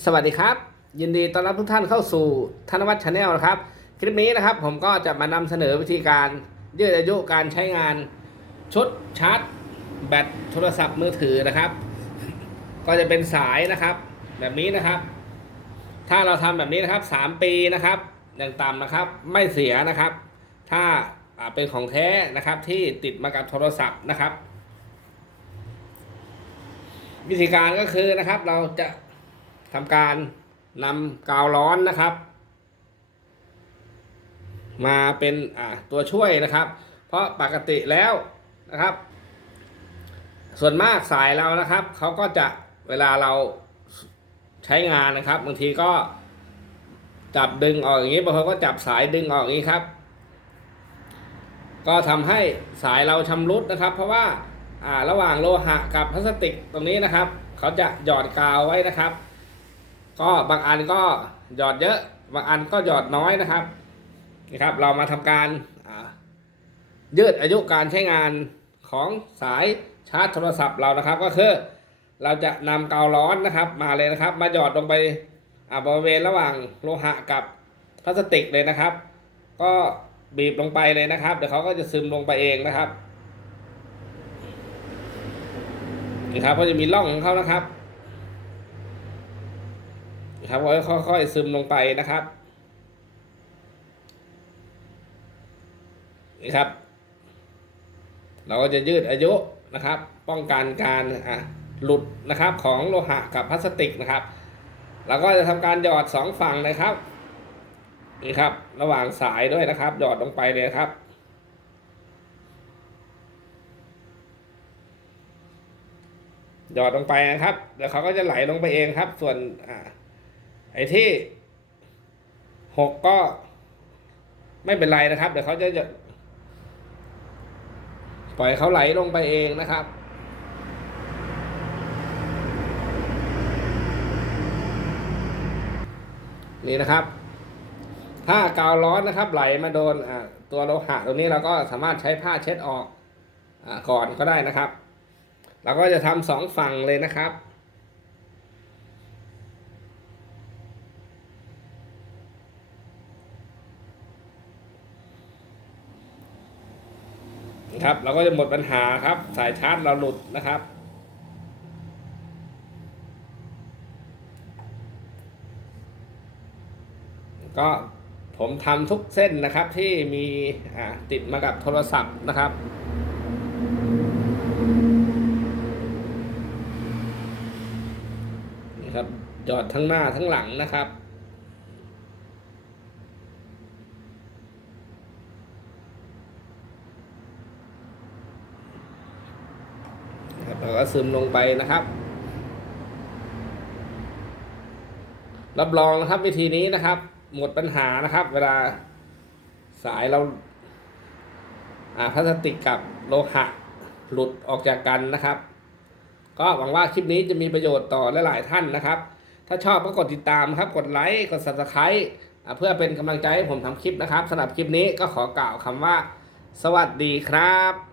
สวัสดีครับ ยินดีต้อนรับทุกท่านเข้าสู่ธนวัฒน์ชาแนลนะครับ คลิปนี้นะครับผมก็จะมานำเสนอวิธีการยืดอายุการใช้งานชุดชาร์จ แบตโทรศัพท์มือถือนะครับ ก็จะเป็นสายนะครับ แบบนี้นะครับ ถ้าเราทำแบบนี้นะครับ 3 ปีนะครับอย่างต่ำนะครับ ไม่เสียนะครับ ถ้าเป็นของแท้นะครับที่ติดมากับโทรศัพท์นะครับ วิธีการก็คือนะครับเราจะ ทำการนำกาวร้อนนะครับ มาเป็นตัวช่วยนะครับ เพราะปกติแล้วนะครับ ส่วนมากสายเรานะครับเขาก็จะเวลาเราใช้งานนะครับบางทีก็จับดึงออกอย่างนี้บางคนก็จับสายดึงออกอย่างนี้ครับ ก็ทำให้สายเราชำรุดนะครับ เพราะว่าอ่าระหว่างโลหะกับพลาสติกตรงนี้นะครับ เขาจะหยอดกาวไว้นะครับ ก็บางอันก็หยอดเยอะ บางอันก็หยอดน้อยนะครับนี่ครับ เรามาทำการยืดอายุการใช้งานของสายชาร์จโทรศัพท์เรานะครับ ก็คือเราจะนำกาวร้อนนะครับ มาเลยนะครับ มาหยอดลงไปบริเวณระหว่างโลหะกับพลาสติกเลยนะครับ ก็บีบลงไปเลยนะครับ เดี๋ยวเขาก็จะซึมลงไปเองนะครับนี่ครับก็จะมีร่องของเขานะครับ ครับค่อยๆซึมลงไปนะครับนี่ครับ เราก็จะยืดอายุนะครับ ป้องกันการหลุดนะครับของโลหะกับพลาสติกนะครับเราก็จะทำการหยอดสองฝั่งนะครับนี่ครับ ระหว่างสายด้วยนะครับ หยอดลงไปเลยครับหยอดลงไปนะครับเดี๋ยวเขาก็จะไหลลงไปเองครับ ส่วนอ่า ไอ้ที่หกก็ไม่เป็นไรนะครับ เดี๋ยวเขาจะจะ ปล่อยเขาไหลลงไปเองนะครับนี่นะครับ ถ้ากาวร้อนนะครับ ไหลมาโดนตัวโลหะตรงนี้เราก็สามารถใช้ผ้าเช็ดออกอก่อนก็ได้นะครับ เราก็จะทำสองฝั่งเลยนะครับ ครับ เราก็จะหมดปัญหาครับ สายชาร์จเราหลุดนะครับก็ผมทำทุกเส้นนะครับที่มีติดมากับโทรศัพท์นะครับ นี่ครับจอดทั้งหน้าทั้งหลังนะครับ นะครับ แล้วก็ซึมลงไปนะครับ รับรองนะครับวิธีนี้นะครับ หมดปัญหานะครับ เวลาสายเราพลาสติกกับโลหะหลุดออกจากกันนะครับ ก็หวังว่าคลิปนี้จะมีประโยชน์ต่อหลาย ๆ ท่านนะครับ ถ้าชอบก็กดติดตามครับ กดไลค์กด subscribe เพื่อเป็นกำลังใจให้ผมทำคลิปนะครับสำหรับคลิปนี้ก็ขอกล่าวคำว่า สวัสดีครับ